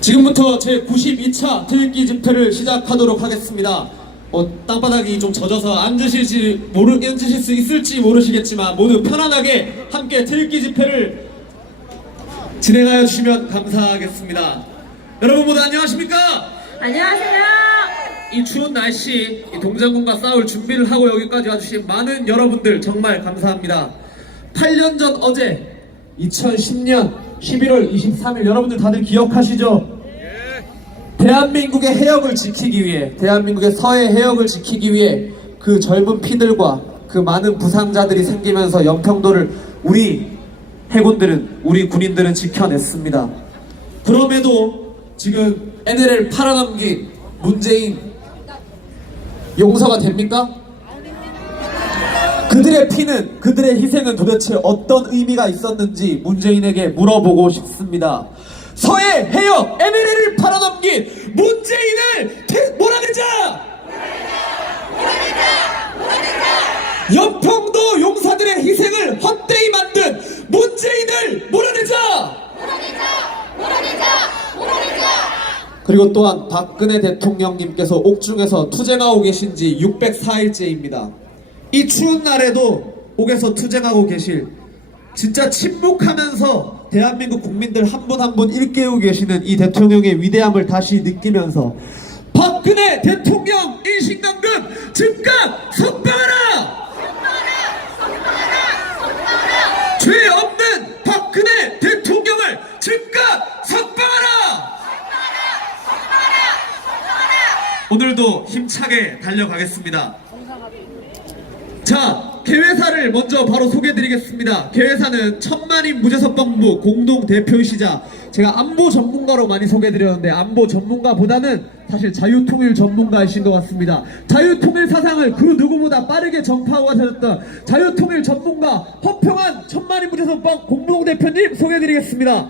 지금부터 제 92차 태극기 집회를 시작하도록 하겠습니다. 어, 땅바닥이 좀 젖어서 앉으실지 모르 앉으실 수 있을지 모르시겠지만 모두 편안하게 함께 태극기 집회를 진행하여 주시면 감사하겠습니다. 여러분 모두 안녕하십니까? 안녕하세요. 이 추운 날씨 이 동장군과 싸울 준비를 하고 여기까지 와주신 많은 여러분들 정말 감사합니다. 8년 전 어제 2010년 11월 23일 여러분들 다들 기억하시죠? 대한민국의 해역을 지키기 위해 대한민국의 서해 해역을 지키기 위해 그 젊은 피들과 그 많은 부상자들이 생기면서 연평도를 우리 해군들은 우리 군인들은 지켜냈습니다. 그럼에도 지금 NLL 팔아넘긴 문재인 용서가 됩니까? 그들의 피는 그들의 희생은 도대체 어떤 의미가 있었는지 문재인에게 물어보고 싶습니다. 서해 해역 NLL을 팔아넘긴 문재인을 태- 몰아내자! 연평도 용사들의 희생을 헛되이 만든 문재인을 몰아내자! 그리고 또한 박근혜 대통령님께서 옥중에서 투쟁하고 계신 지 604일째입니다. 이 추운 날에도 옥에서 투쟁하고 계실 진짜 침묵하면서 대한민국 국민들 한 분 한 분 일깨우고 계시는 이 대통령의 위대함을 다시 느끼면서 박근혜 대통령 인신강금 즉각 석방하라! 죄 없는 박근혜 대통령을 즉각 석방하라! 오늘도 힘차게 달려가겠습니다. 자, 개회사를 먼저 바로 소개해드리겠습니다. 개회사는 천만인 무죄석방부 공동 대표이시자 제가 안보 전문가로 많이 소개해드렸는데 안보 전문가보다는 사실 자유통일 전문가이신 것 같습니다. 자유통일 사상을 그 누구보다 빠르게 전파하고 가셨던 자유통일 전문가 허평한 천만인 무죄석방 공동 대표님 소개해드리겠습니다.